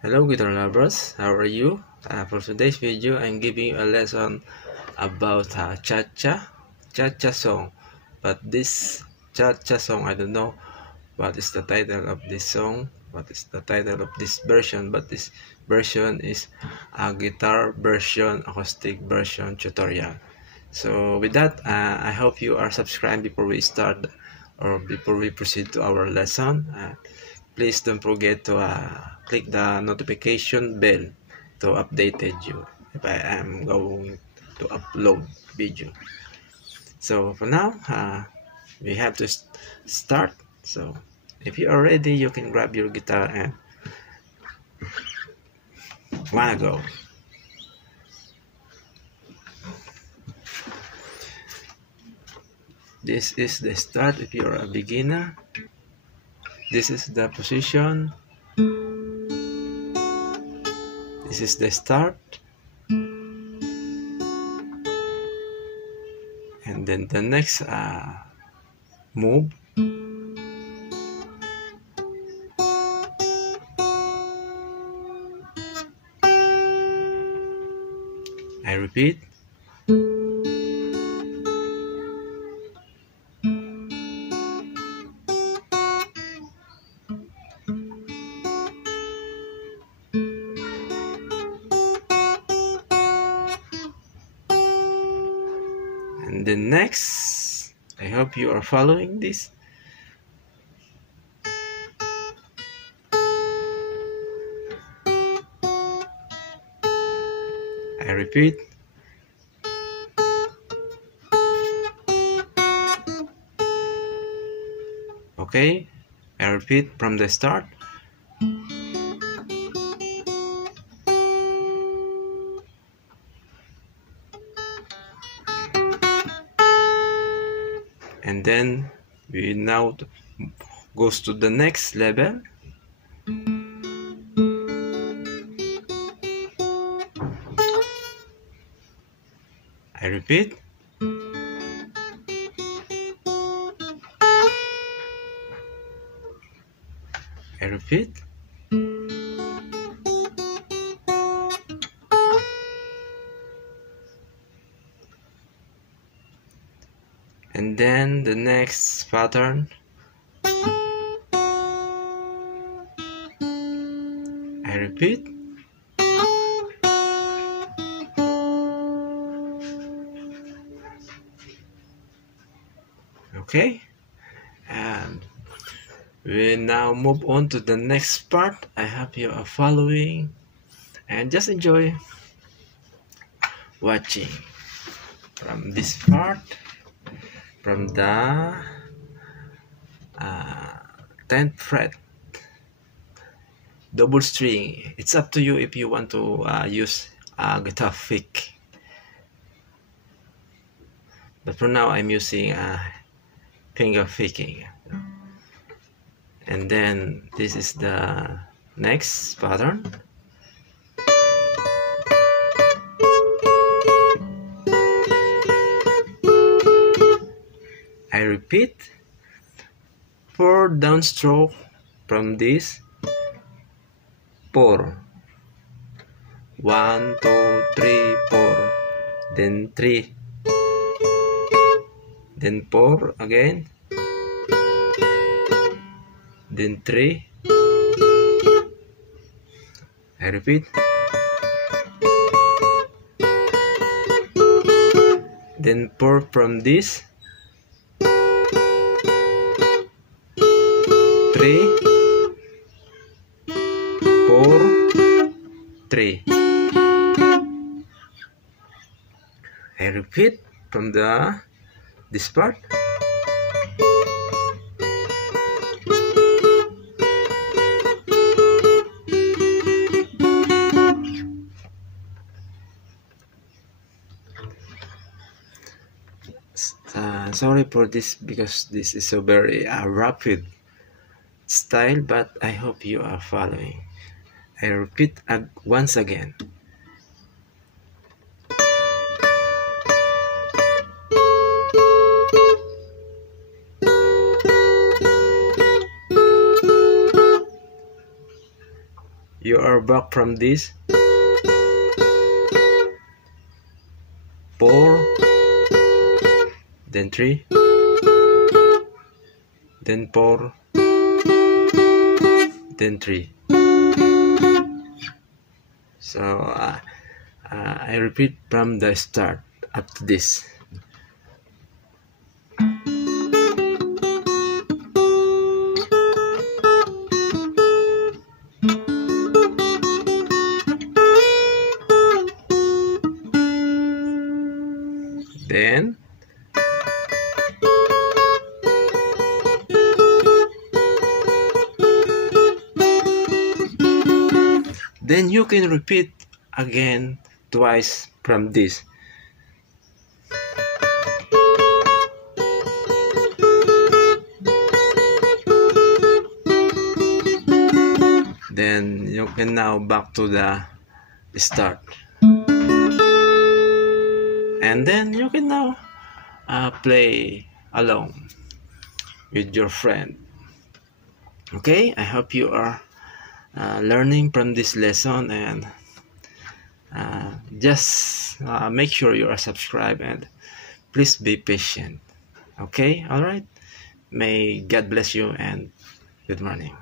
Hello guitar lovers, how are you? For today's video, I'm giving you a lesson about cha-cha song. But this cha-cha song, I don't know what is the title of this song, what is the title of this version, but this version is a guitar version, acoustic version tutorial. So with that, I hope you are subscribed before we start or before we proceed to our lesson. Please don't forget to click the notification bell to update you if I am going to upload video. So for now, we have to start. So if you are ready, you can grab your guitar and wanna go. This is the start if you're a beginner. This is the position. This is the start. And then the next move. I repeat. And the next, I hope you are following this. I repeat. Okay, I repeat from the start. And then we now goes to the next level. I repeat. I repeat. And then the next pattern. I repeat. Okay. And we now move on to the next part. I hope you are following and just enjoy watching from this part, from the 10th fret, double string. It's up to you if you want to use guitar pick, but for now I'm using finger picking. And then this is the next pattern. I repeat. 4 downstroke from this. 4. 1, 2, 3, 4. Then 3. Then 4 again. Then 3. I repeat. Then 4 from this. 3, 4, 3. I repeat from this part. Sorry for this because this is a very rapid style, but I hope you are following. I repeat once again. you are back from this 4, then 3, then 4, then 3. So I repeat from the start up to this. Then you can repeat again twice from this. Then you can now back to the start. And then you can now play along with your friend. Okay, I hope you are learning from this lesson, and just make sure you are subscribed, and please be patient. Okay, all right. May God bless you, and good morning.